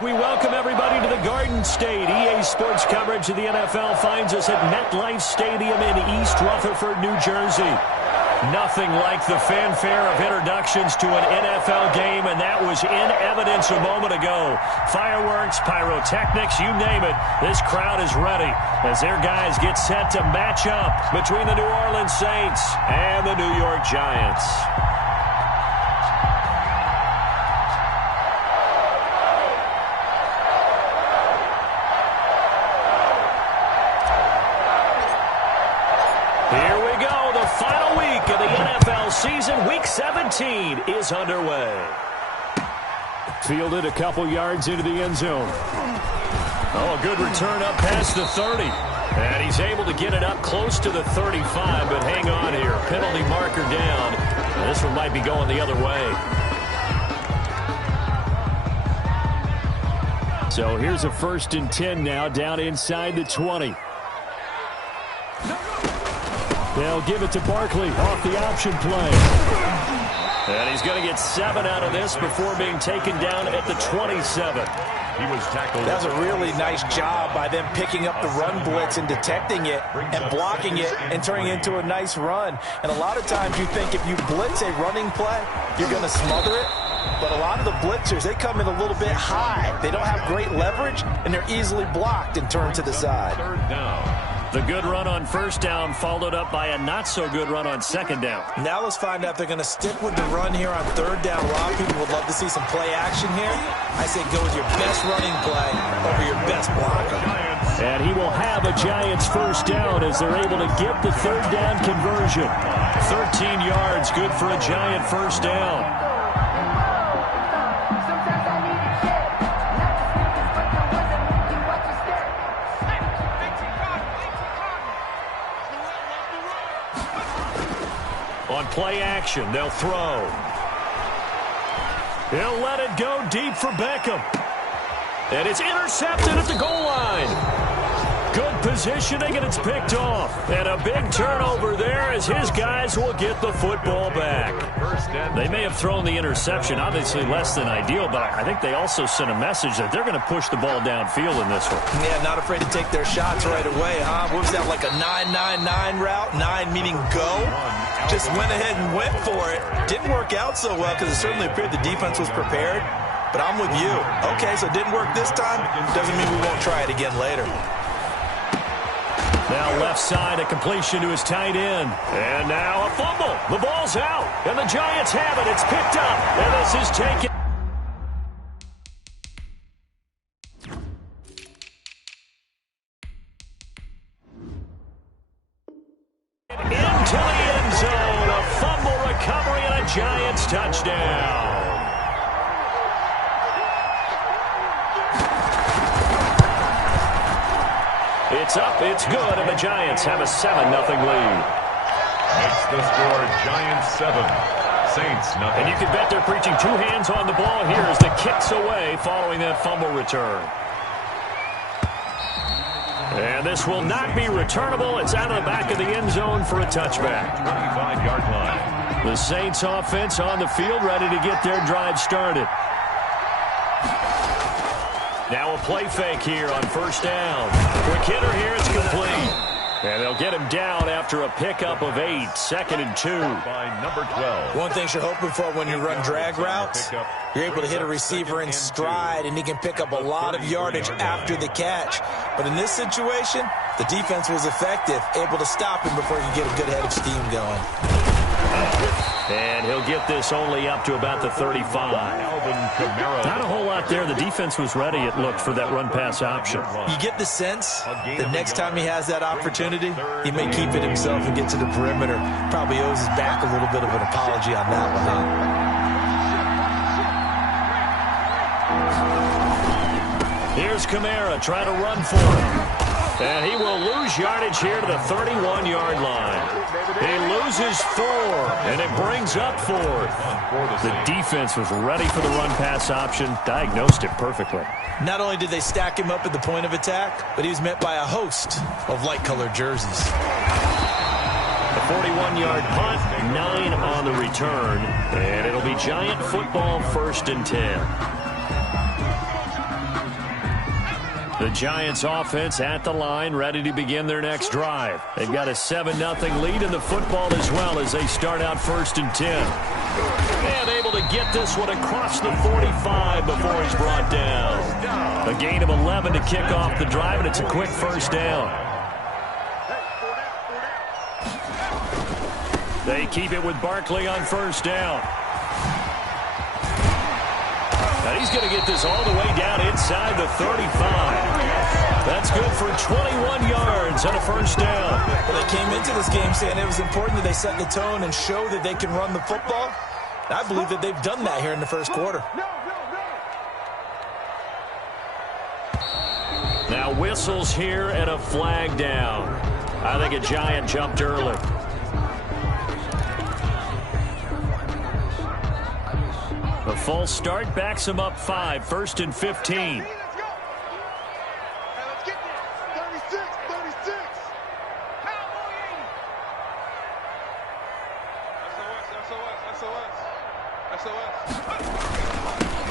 We welcome everybody to the Garden State. EA Sports coverage of the NFL finds us at MetLife Stadium in East Rutherford, New Jersey. Nothing like the fanfare of introductions to an NFL game, and that was in evidence a moment ago. Fireworks, pyrotechnics, you name it. This crowd is ready as their guys get set to match up between the New Orleans Saints and the New York Giants. Final week of the NFL season, Week 17, is underway. Fielded a couple yards into the end zone. Oh, a good return up past the 30. And he's able to get it up close to the 35, but hang on here. Penalty marker down. And this one might be going the other way. So here's a 1st and 10 now, down inside the 20. They'll give it to Barkley off the option play. And he's going to get 7 out of this before being taken down at the 27. He was tackled. That was a really nice job by them picking up the run blitz and detecting it and blocking it and turning it into a nice run. And a lot of times you think if you blitz a running play, you're going to smother it. But a lot of the blitzers, they come in a little bit high. They don't have great leverage, and they're easily blocked and turned to the side. 3rd down. The good run on 1st down followed up by a not-so-good run on 2nd down. Now let's find out if they're going to stick with the run here on 3rd down. A lot of people would love to see some play action here. I say go with your best running play over your best blocker. And he will have a Giants 1st down as they're able to get the 3rd down conversion. 13 yards, good for a Giant 1st down. On play action, they'll throw. He'll let it go deep for Beckham. And it's intercepted at the goal line. Good positioning, and it's picked off. And a big turnover there as his guys will get the football back. They may have thrown the interception, obviously less than ideal, but I think they also sent a message that they're going to push the ball downfield in this one. Yeah, not afraid to take their shots right away, huh? What was that, like a 9-9-9 route? 9 meaning go? Just went ahead and went for it. Didn't work out so well because it certainly appeared the defense was prepared. But I'm with you. Okay, so it didn't work this time. Doesn't mean we won't try it again later. Now left side, a completion to his tight end. And now a fumble. The ball's out. And the Giants have it. It's picked up. And this is taken. Into the end zone. A fumble recovery and a Giants touchdown. It's up, it's good, and the Giants have a 7-0 lead. Makes the score Giants 7, Saints nothing. And you can bet they're preaching 2 hands on the ball here as the kick's away following that fumble return. And this will not be returnable. It's out of the back of the end zone for a touchback. 25-yard line. The Saints offense on the field ready to get their drive started. Now a play fake here on 1st down. Quick hitter here, it's complete. And they'll get him down after a pickup of 8, 2nd and 2. By number 12. One thing you're hoping for when you run drag routes, you're able to hit a receiver in stride, and he can pick up a lot of yardage after the catch. But in this situation, the defense was effective, able to stop him before he could get a good head of steam going. And he'll get this only up to about the 35. Not a whole lot there. The defense was ready, it looked, for that run-pass option. You get the sense that next time he has that opportunity, he may keep it himself and get to the perimeter. Probably owes his back a little bit of an apology on that one, huh? Here's Kamara trying to run for it. And he will lose yardage here to the 31-yard line. He loses 4, and it brings up 4th. The defense was ready for the run-pass option, diagnosed it perfectly. Not only did they stack him up at the point of attack, but he was met by a host of light-colored jerseys. A 41-yard punt, 9 on the return, and it'll be Giant football 1st and 10. The Giants offense at the line, ready to begin their next drive. They've got a 7-0 lead in the football as well as they start out 1st and 10. And able to get this one across the 45 before he's brought down. A gain of 11 to kick off the drive, and it's a quick 1st down. They keep it with Barkley on 1st down. And he's going to get this all the way down inside the 35. That's good for 21 yards and a 1st down. Well, they came into this game saying it was important that they set the tone and show that they can run the football. I believe that they've done that here in the 1st quarter. Now whistles here and a flag down. I think a Giant jumped early. The false start backs him up 5, 1st and 15.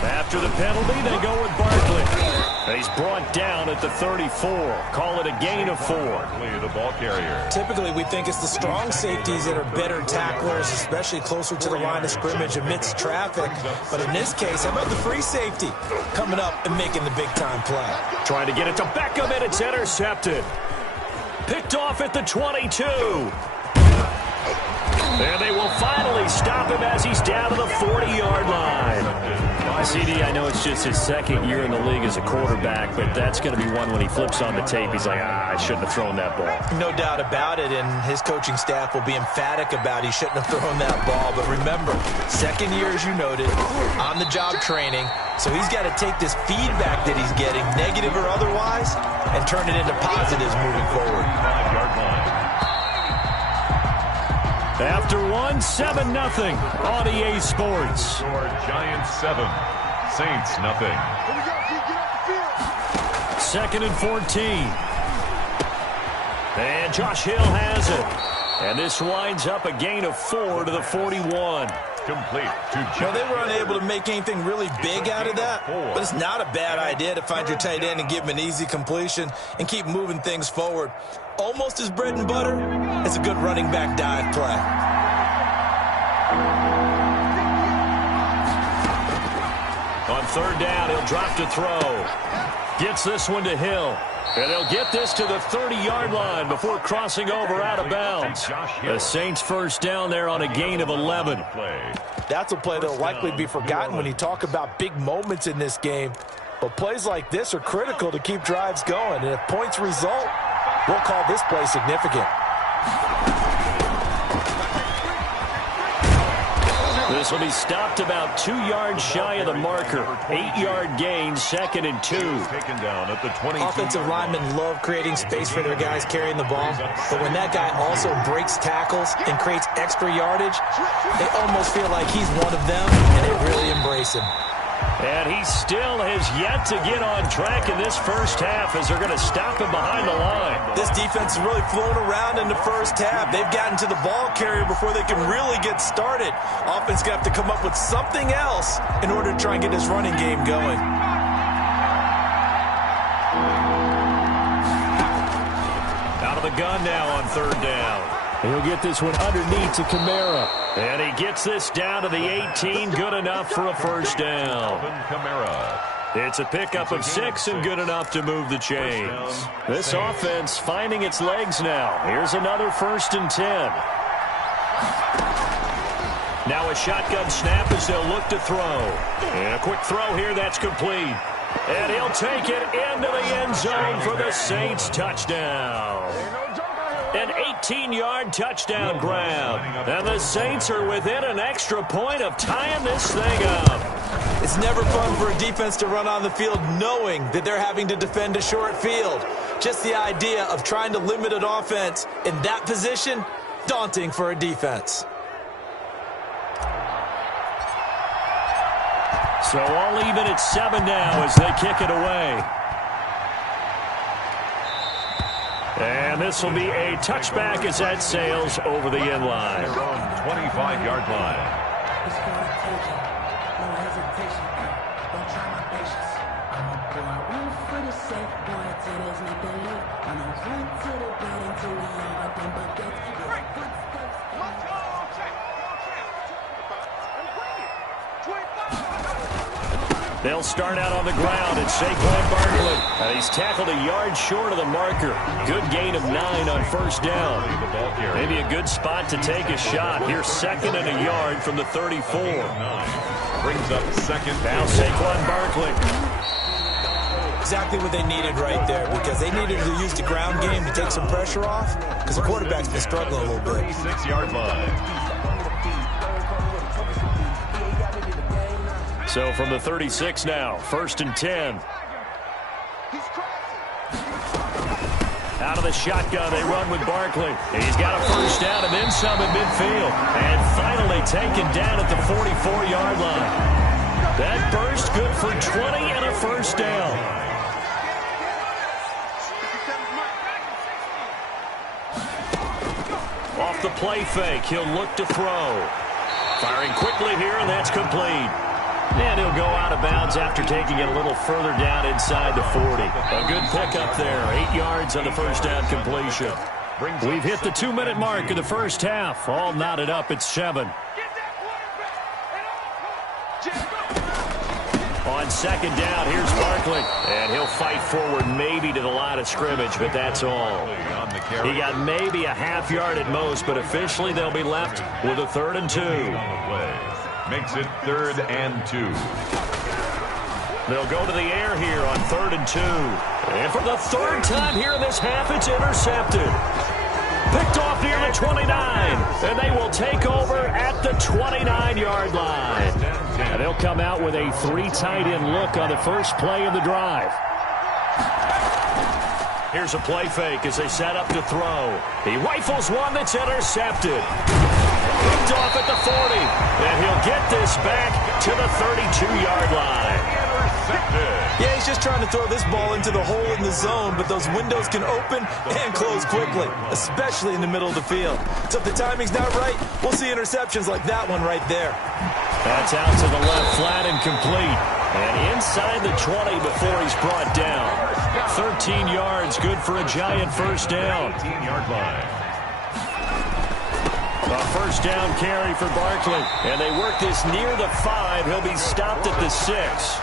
After the penalty, they go with Barkley. He's brought down at the 34. Call it a gain of 4. The ball carrier. Typically, we think it's the strong safeties that are better tacklers, especially closer to the line of scrimmage amidst traffic. But in this case, how about the free safety coming up and making the big-time play? Trying to get it to Beckham, and it's intercepted. Picked off at the 22. And they will finally stop him as he's down to the 40-yard line. CD, I know it's just his 2nd year in the league as a quarterback, but that's going to be one when he flips on the tape. He's like, I shouldn't have thrown that ball. No doubt about it, and his coaching staff will be emphatic about he shouldn't have thrown that ball. But remember, 2nd year, as you noted, on-the-job training. So he's got to take this feedback that he's getting, negative or otherwise, and turn it into positives moving forward. After 7-0 on EA Sports. Giants 7, Saints nothing. 2nd and 14. And Josh Hill has it. And this winds up a gain of 4 to the 41. Complete to Josh. Well, they were unable to make anything really big out of that, but it's not a bad idea to find your tight end and give him an easy completion and keep moving things forward. Almost his bread and butter. It's a good running back dive play. On 3rd down, he'll drop to throw. Gets this one to Hill. And they'll get this to the 30-yard line before crossing over out of bounds. The Saints 1st down there on a gain of 11. That's a play that'll likely be forgotten when you talk about big moments in this game. But plays like this are critical to keep drives going. And if points result, we'll call this play significant. This will be stopped about 2 yards shy of the marker. 8-yard gain, 2nd and 2. Taken down at the 22. Offensive linemen love creating space for their guys carrying the ball. But when that guy also breaks tackles and creates extra yardage, they almost feel like he's one of them, and they really embrace him. And he still has yet to get on track in this 1st half as they're going to stop him behind the line. This defense has really flown around in the 1st half. They've gotten to the ball carrier before they can really get started. Offense going to have to come up with something else in order to try and get this running game going. Out of the gun now on 3rd down. He'll get this one underneath to Kamara. And he gets this down to the 18, good enough for a 1st down. It's a pickup of 6 and good enough to move the chains. This offense finding its legs now. Here's another 1st and 10. Now a shotgun snap as they'll look to throw. And a quick throw here, that's complete. And he'll take it into the end zone for the Saints touchdown. An 18-yard touchdown grab. And the Saints are within an extra point of tying this thing up. It's never fun for a defense to run on the field knowing that they're having to defend a short field. Just the idea of trying to limit an offense in that position, daunting for a defense. So all even at 7 now as they kick it away. And this will be a touchback as that sails over the end line. 25-yard line. They'll start out on the ground. It's Saquon Barkley. He's tackled a yard short of the marker. Good gain of 9 on first down. Maybe a good spot to take a shot. Here's 2nd and a yard from the 34. Brings up 2nd. Now Saquon Barkley. Exactly what they needed right there, because they needed to use the ground game to take some pressure off, because the quarterback's been struggling a little bit. 36-yard line. So from the 36 now, 1st and 10. Out of the shotgun, they run with Barkley. He's got a first down and then some at midfield. And finally taken down at the 44-yard line. That burst good for 20 and a first down. Off the play fake, he'll look to throw. Firing quickly here, and that's complete. And he'll go out of bounds after taking it a little further down inside the 40. A good pickup there. 8 yards on the first down completion. We've hit the 2-minute mark of the first half. All knotted up at 7. On 2nd down, here's Barkley. And he'll fight forward maybe to the line of scrimmage, but that's all. He got maybe a half yard at most, but officially they'll be left with a 3rd and 2. Makes it 3rd and 2. They'll go to the air here on 3rd and 2. And for the 3rd time here in this half, it's intercepted. Picked off near the 29. And they will take over at the 29-yard line. And they'll come out with a 3 tight end look on the first play of the drive. Here's a play fake as they set up to throw. He rifles one that's intercepted. Picked off at the 40, and he'll get this back to the 32-yard line. Yeah, he's just trying to throw this ball into the hole in the zone, but those windows can open and close quickly, especially in the middle of the field. So if the timing's not right, we'll see interceptions like that one right there. That's out to the left, flat and complete. And inside the 20 before he's brought down. 13 yards, good for a giant first down. 18-yard line. A first down carry for Barkley. And they work this near the 5. He'll be stopped at the 6.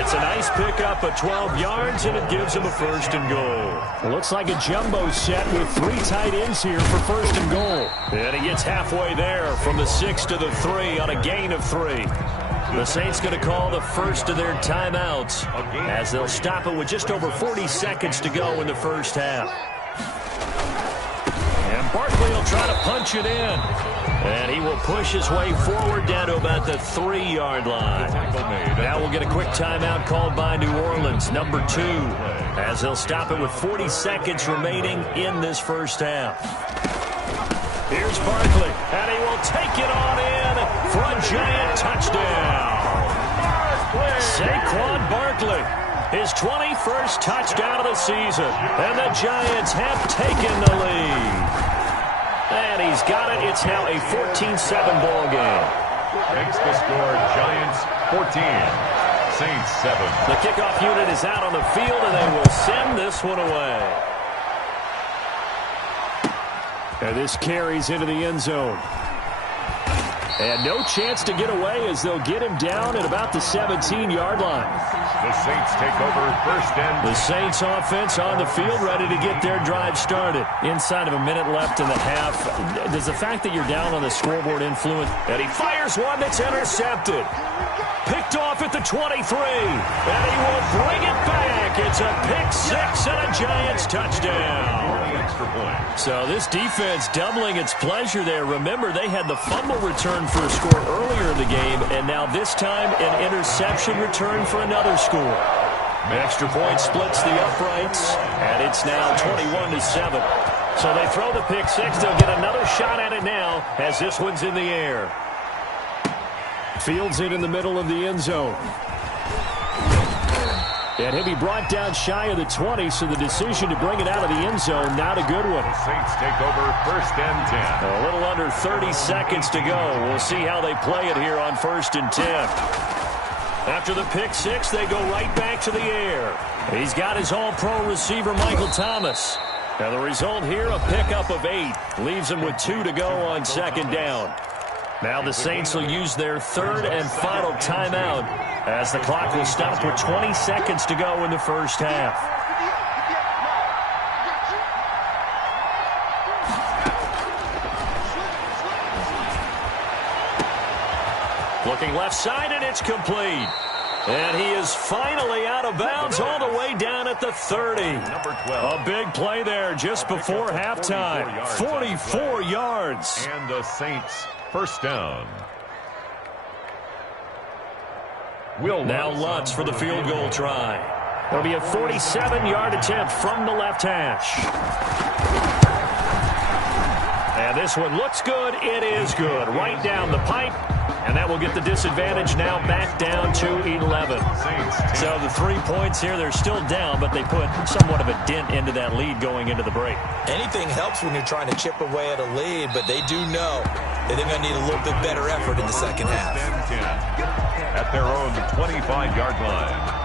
It's a nice pickup of 12 yards, and it gives him a 1st and goal. It looks like a jumbo set with 3 tight ends here for 1st and goal. And he gets halfway there from the 6 to the 3 on a gain of 3. The Saints going to call the first of their timeouts as they'll stop it with just over 40 seconds to go in the first half. And Barkley will try to punch it in. And he will push his way forward down to about the 3-yard line. Now we'll get a quick timeout called by New Orleans, number 2, as they'll stop it with 40 seconds remaining in this first half. Here's Barkley, and he will take it on in for a giant touchdown. Saquon Barkley, his 21st touchdown of the season, and the Giants have taken the lead. And he's got it. It's now a 14-7 ball game. Makes the score Giants 14, Saints 7. The kickoff unit is out on the field, and they will send this one away. And this carries into the end zone. And no chance to get away as they'll get him down at about the 17-yard line. The Saints take over 1st and... The Saints offense on the field ready to get their drive started. Inside of a minute left in the half. Does the fact that you're down on the scoreboard influence? And he fires one that's intercepted. Picked off at the 23. And he will bring it back. It's a pick 6 and a Giants touchdown. Extra point. So this defense doubling its pleasure there. Remember, they had the fumble return for a score earlier in the game, and now this time an interception return for another score. Extra point splits the uprights, and it's now 21-7. So they throw the pick 6. They'll get another shot at it now as this one's in the air. Fields it in the middle of the end zone. And he'll be brought down shy of the 20, so the decision to bring it out of the end zone, not a good one. The Saints take over 1st and 10. A little under 30 seconds to go. We'll see how they play it here on 1st and 10. After the pick six, they go right back to the air. He's got his all-pro receiver, Michael Thomas. And the result here, a pickup of 8. Leaves him with 2 to go on second down. Now the Saints will use their third and final timeout as the clock will stop with 20 seconds to go in the first half. Looking left side, and it's complete. And he is finally out of bounds all the way down at the 30. Number 12. A big play there just before halftime. 44 yards. And the Saints first down. Now Lutz for the field goal try. It'll be a 47-yard attempt from the left hash. And this one looks good. It is good. Right down the pipe. And that will get the disadvantage now back down to 11. So the 3 points here, they're still down, but they put somewhat of a dent into that lead going into the break. Anything helps when you're trying to chip away at a lead, but they do know that they're going to need a little bit better effort in the second half. At their own 25-yard line.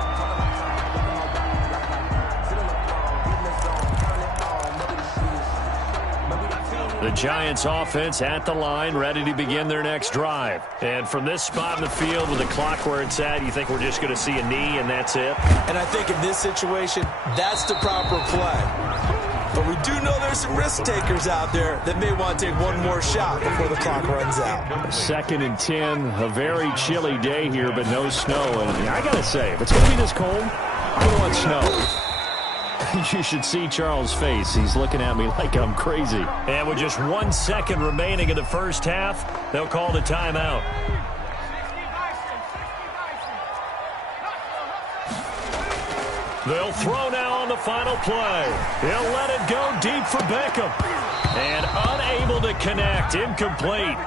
The Giants offense at the line, ready to begin their next drive. And from this spot in the field with the clock where it's at, you think we're just going to see a knee and that's it? And I think in this situation, that's the proper play. But we do know there's some risk takers out there that may want to take one more shot before the clock runs out. 2nd and 10, a very chilly day here, but no snow. And I got to say, if it's going to be this cold, I want snow. You should see Charles' face. He's looking at me like I'm crazy. And with just 1 second remaining in the first half, they'll call the timeout. They'll throw now on the final play. He'll let it go deep for Beckham. And unable to connect. Incomplete.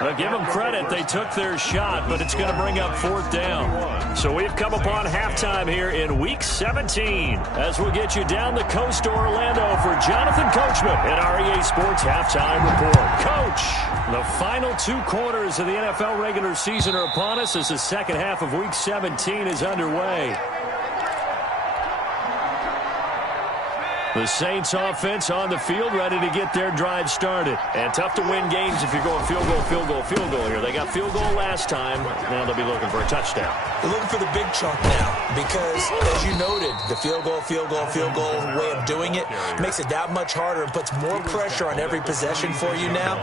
Now give them credit. They took their shot, but it's going to bring up 4th down. So we've come upon halftime here in Week 17 as we'll get you down the coast to Orlando for Jonathan Coachman at our EA Sports Halftime Report. Coach, the final 2 quarters of the NFL regular season are upon us as the second half of Week 17 is underway. The Saints offense on the field ready to get their drive started. And tough to win games if you're going field goal, field goal, field goal here. They got field goal last time. Now they'll be looking for a touchdown. They're looking for the big chunk now because, as you noted, the field goal way of doing it makes it that much harder and puts more pressure on every possession for you now.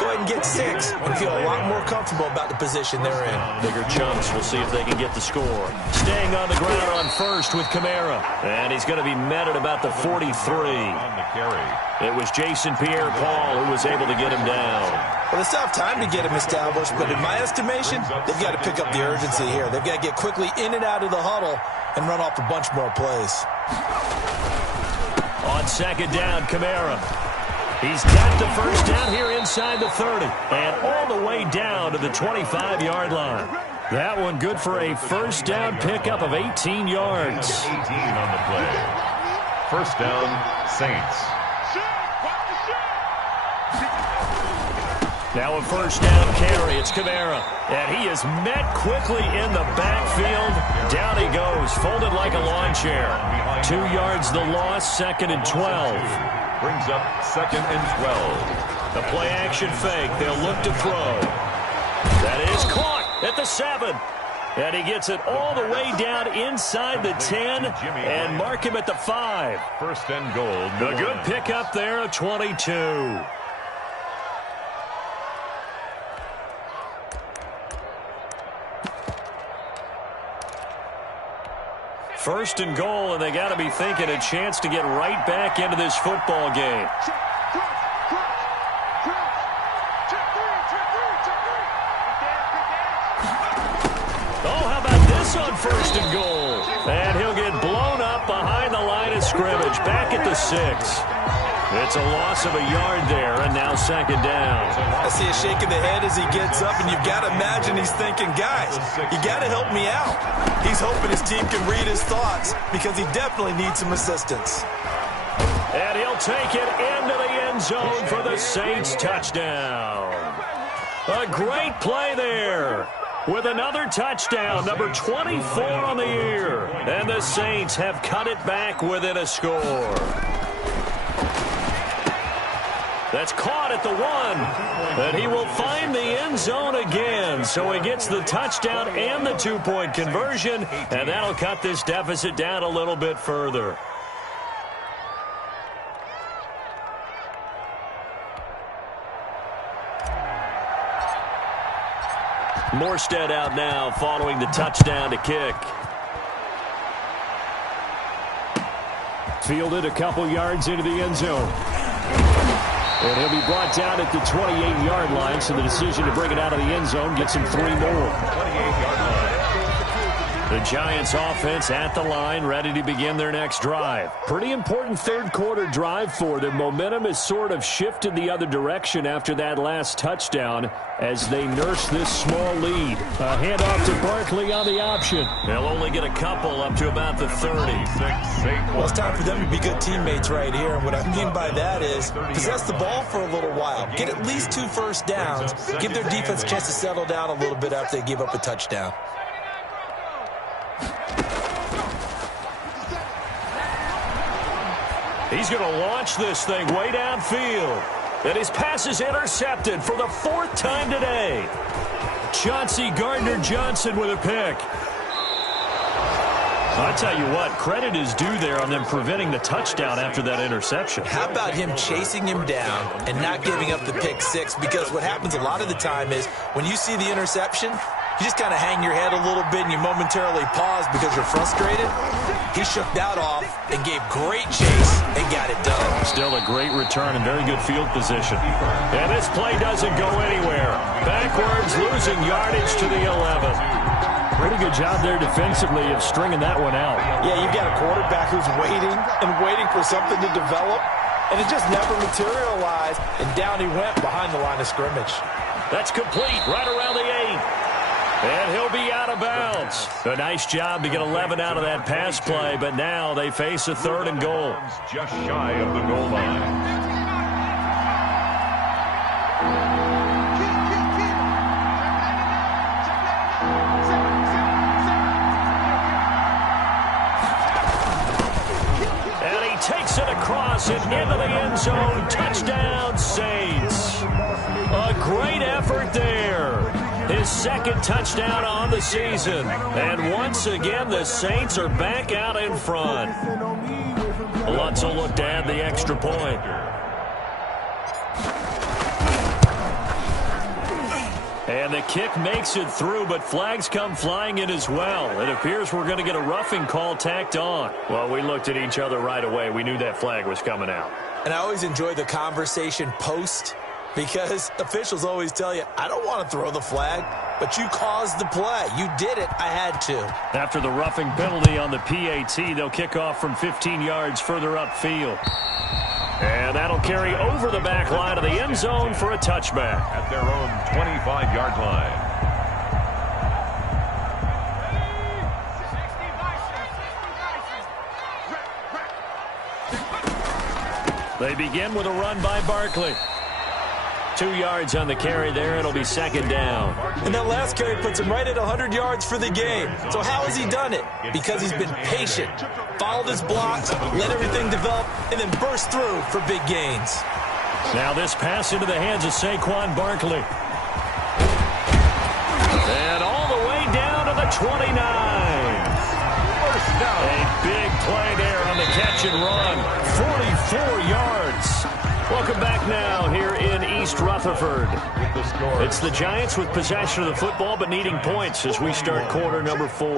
Go ahead and get 6 and feel a lot more comfortable about the position they're in. Bigger chunks. We'll see if they can get the score. Staying on the ground on first with Kamara. And he's going to be met at about the 43. It was Jason Pierre-Paul who was able to get him down. Well, they still have time to get him established, but in my estimation, they've got to pick up the urgency here. They've got to get quickly in and out of the huddle and run off a bunch more plays. On second down, Kamara. He's got the first down here inside the 30 and all the way down to the 25-yard line. That one good for a first down pickup of 18 yards. 18 on the play. First down, Saints. Now a first down carry. It's Kamara. And he is met quickly in the backfield. Down he goes, folded like a lawn chair. 2 yards the loss, 2nd and 12. Brings up 2nd and 12. The play action fake. They'll look to throw. That is caught at the 7. And he gets it all the way down inside the 10 and mark him at the 5. First and goal. A good pickup there of 22. First and goal, and they got to be thinking a chance to get right back into this football game. On first and goal. And he'll get blown up behind the line of scrimmage. Back at the 6. It's a loss of a yard there, and now second down. I see a shake of the head as he gets up, and you've got to imagine he's thinking, guys, you got to help me out. He's hoping his team can read his thoughts because he definitely needs some assistance. And he'll take it into the end zone for the Saints touchdown. A great play there. with another touchdown, number 24 on the year. And the Saints have cut it back within a score. That's caught at the 1. And he will find the end zone again. So he gets the touchdown and the 2-point conversion. And that'll cut this deficit down a little bit further. Morstead out now following the touchdown to kick. Fielded a couple yards into the end zone. And he'll be brought down at the 28-yard line, so the decision to bring it out of the end zone gets him 3 more. 28-yard line. The Giants offense at the line, ready to begin their next drive. Pretty important third-quarter drive for them. Momentum has sort of shifted the other direction after that last touchdown as they nurse this small lead. A handoff to Barkley on the option. They'll only get a couple up to about the 30. Well, it's time for them to be good teammates right here. And what I mean by that is possess the ball for a little while. Get at least 2 first downs. Give their defense a chance to settle down a little bit after they give up a touchdown. He's going to launch this thing way downfield. And his pass is intercepted for the 4th time today. Chauncey Gardner-Johnson with a pick. I tell you what, credit is due there on them preventing the touchdown after that interception. How about him chasing him down and not giving up the pick 6? Because what happens a lot of the time is when you see the interception, you just kind of hang your head a little bit and you momentarily pause because you're frustrated. He shook that off and gave great chase and got it done. Still a great return and very good field position. And this play doesn't go anywhere. Backwards, losing yardage to the 11. Pretty good job there defensively of stringing that one out. Yeah, you've got a quarterback who's waiting and waiting for something to develop, and it just never materialized, and down he went behind the line of scrimmage. That's complete right around the 8. And he'll be out of bounds. A nice job to get 11 out of that pass play, but now they face a 3rd and goal. Just shy of the goal line. And he takes it across and into the end zone. Touchdown, Saints. A great effort there. His 2nd touchdown on the season. And once again, the Saints are back out in front. Lutz will look to add the extra point. And the kick makes it through, but flags come flying in as well. It appears we're going to get a roughing call tacked on. Well, we looked at each other right away. We knew that flag was coming out. And I always enjoy the conversation post, because officials always tell you, I don't want to throw the flag, but you caused the play. You did it. I had to. After the roughing penalty on the PAT, they'll kick off from 15 yards further upfield. And that'll carry over the back line of the end zone for a touchback. At their own 25-yard line. They begin with a run by Barkley. 2 yards on the carry there. It'll be 2nd down. And that last carry puts him right at 100 yards for the game. So how has he done it? Because he's been patient, followed his blocks, let everything develop, and then burst through for big gains. Now this pass into the hands of Saquon Barkley. And all the way down to the 29. A big play there on the catch and run. 44 yards. Welcome back now here in East Rutherford. It's the Giants with possession of the football but needing points as we start quarter number 4.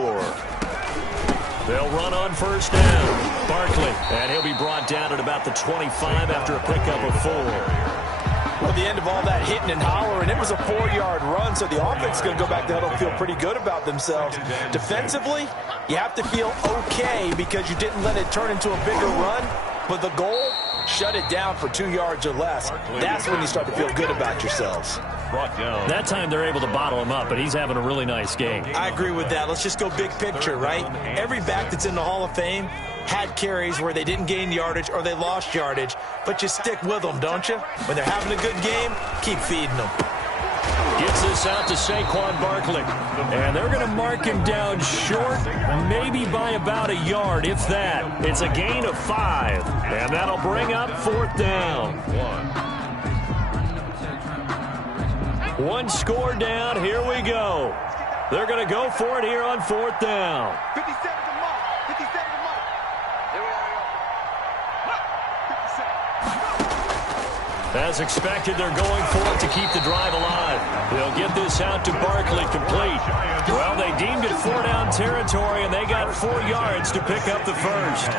They'll run on 1st down. Barkley, and he'll be brought down at about the 25 after a pickup of 4. Well, at the end of all that hitting and hollering, it was a 4-yard run, so the offense is going to go back to huddle and feel pretty good about themselves. Defensively, you have to feel okay because you didn't let it turn into a bigger run, but the goal, shut it down for 2 yards or less. That's when you start to feel good about yourselves. That time they're able to bottle him up, but he's having a really nice game. I agree with that. Let's just go big picture, right? Every back that's in the Hall of Fame had carries where they didn't gain yardage or they lost yardage, but you stick with them, don't you? When they're having a good game, keep feeding them. Gets this out to Saquon Barkley. And they're going to mark him down short, maybe by about a yard, if that. It's a gain of 5. And that'll bring up 4th down. One score down. Here we go. They're going to go for it here on 4th down. 57 to mark. 57 to mark. Here we are. As expected, they're going for it to keep the drive alive. They'll get this out to Barkley, complete. Well, they deemed it 4-down territory, and they got 4 yards to pick up the first.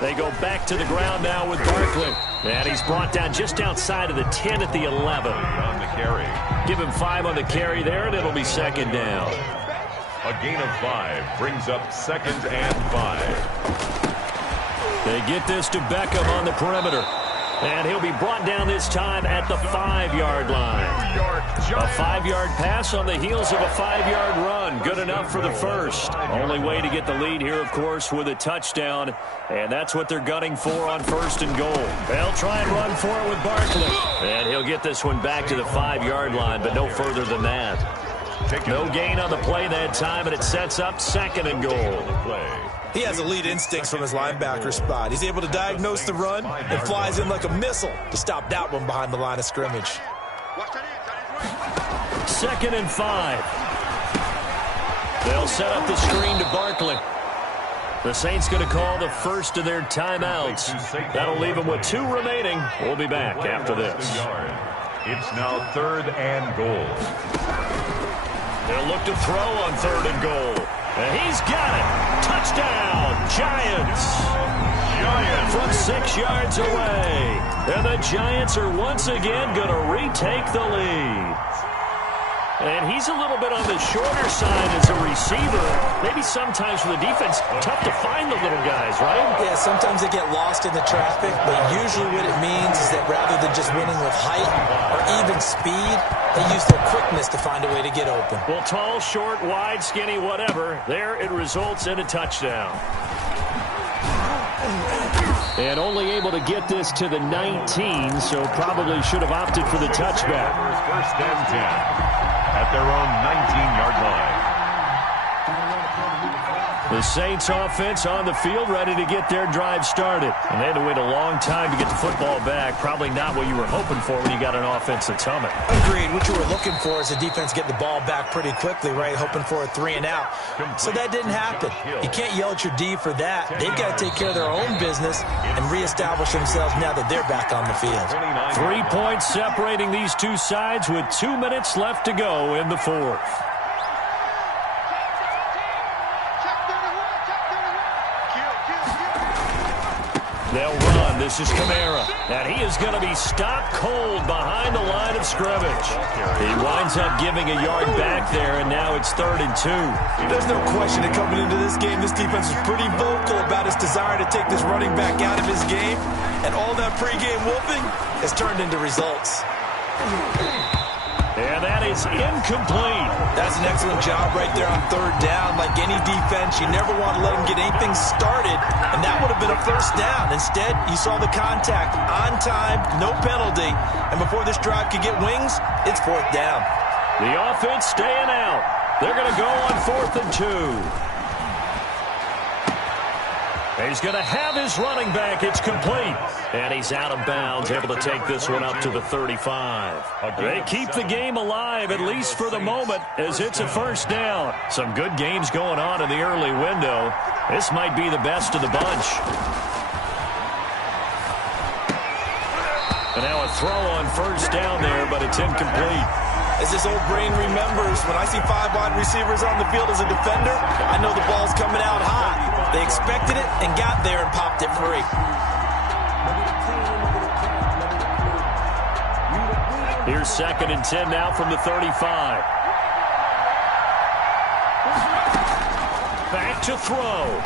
They go back to the ground now with Barkley. And he's brought down just outside of the 10 at the 11. On the carry. Give him 5 on the carry there, and it'll be 2nd down. A gain of 5 brings up 2nd and 5. They get this to Beckham on the perimeter. And he'll be brought down this time at the 5-yard line. A 5-yard pass on the heels of a 5-yard run. Good enough for the first. Only way to get the lead here, of course, with a touchdown. And that's what they're gunning for on 1st and goal. They'll try and run for it with Barkley. And he'll get this one back to the 5-yard line, but no further than that. No gain on the play that time, and it sets up 2nd and goal. He has elite instincts from his linebacker spot. He's able to diagnose the run and flies in like a missile to stop that one behind the line of scrimmage. 2nd and 5. They'll set up the screen to Barkley. The Saints going to call the first of their timeouts. That'll leave them with 2 remaining. We'll be back after this. It's now 3rd and goal. They'll look to throw on 3rd and goal. And he's got it. Touchdown, Giants. From 6 yards away. And the Giants are once again going to retake the lead. And he's a little bit on the shorter side as a receiver. Maybe sometimes for the defense, tough to find the little guys, right? Yeah, sometimes they get lost in the traffic, but usually what it means is that rather than just winning with height or even speed, they use their quickness to find a way to get open. Well, tall, short, wide, skinny, whatever, there it results in a touchdown. And only able to get this to the 19, so probably should have opted for the touchback. 1st and 10. At their own 19-yard line. The Saints offense on the field, ready to get their drive started. And they had to wait a long time to get the football back. Probably not what you were hoping for when you got an offense that's humming. Agreed. What you were looking for is the defense getting the ball back pretty quickly, right? Hoping for a 3 and out. So that didn't happen. You can't yell at your D for that. They've got to take care of their own business and reestablish themselves now that they're back on the field. 3 points separating these two sides with 2 minutes left to go in the 4th. They'll run. This is Kamara. And he is going to be stopped cold behind the line of scrimmage. He winds up giving a yard back there, and now it's 3rd and 2. There's no question that coming into this game, this defense was pretty vocal about its desire to take this running back out of his game. And all that pregame whooping has turned into results. And that is incomplete. That's an excellent job right there on 3rd down. Like any defense, you never want to let them get anything started, and that would have been a 1st down. Instead, you saw the contact on time, no penalty, and before this drive could get wings, it's 4th down. The offense staying out. They're going to go on 4th and 2. He's going to have his running back. It's complete. And he's out of bounds, able to take this one up to the 35. They keep the game alive, at least for the moment, as it's a 1st down. Some good games going on in the early window. This might be the best of the bunch. And now a throw on 1st down there, but it's incomplete. As this old brain remembers, when I see 5 wide receivers on the field as a defender, I know the ball's coming out hot. They expected it and got there and popped it free. Here's 2nd and 10 now from the 35. Back to throw.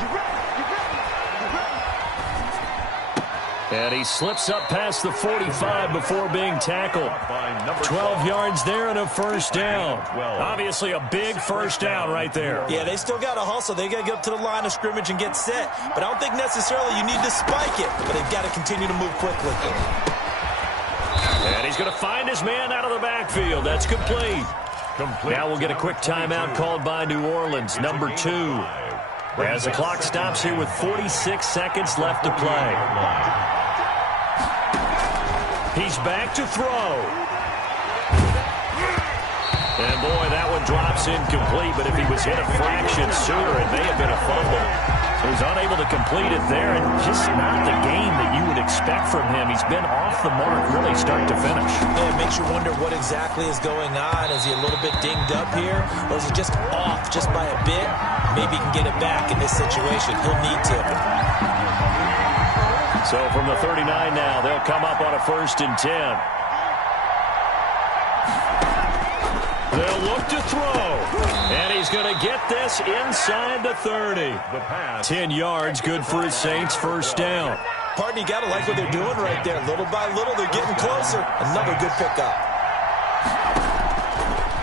And he slips up past the 45 before being tackled. 12 yards there and a 1st down. Obviously a big 1st down right there. Yeah, they still got to hustle. They got to get up to the line of scrimmage and get set. But I don't think necessarily you need to spike it. But they've got to continue to move quickly. he's going to find his man out of the backfield. That's complete. Now we'll get a quick timeout called by New Orleans, number 2. As the clock stops here with 46 seconds left to play. He's back to throw. And, boy, that one drops incomplete, but if he was hit a fraction sooner, it may have been a fumble. So he's unable to complete it there, and just not the game that you would expect from him. He's been off the mark really start to finish. Yeah, it makes you wonder what exactly is going on. Is he a little bit dinged up here, or is he just off just by a bit? Maybe he can get it back in this situation. He'll need to. So from the 39 now, they'll come up on a 1st and 10. They'll look to throw. And he's going to get this inside the 30. 10 yards, good for his Saints, first down. Pardon, you got to like what they're doing right there. Little by little, they're getting closer. Another good pickup.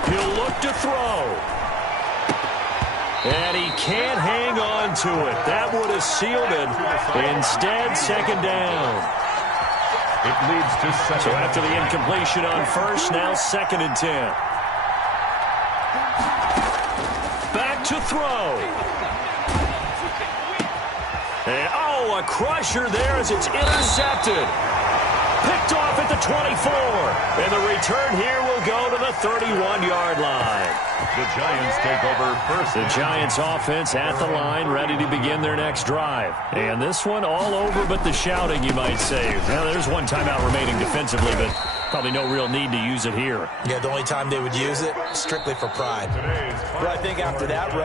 He'll look to throw. And he can't hang on to it. That would have sealed it. Instead, second down. It leads to second. So after the incompletion on first, now 2nd and 10. Back to throw. And, oh, a crusher there as it's intercepted. Picked off at the 24. And the return here will go to the 31-yard line. The Giants take over first. The Giants offense at the line, ready to begin their next drive. And this one all over but the shouting, you might say. Now, there's one timeout remaining defensively, but probably no real need to use it here. Yeah, the only time they would use it, strictly for pride. But I think after that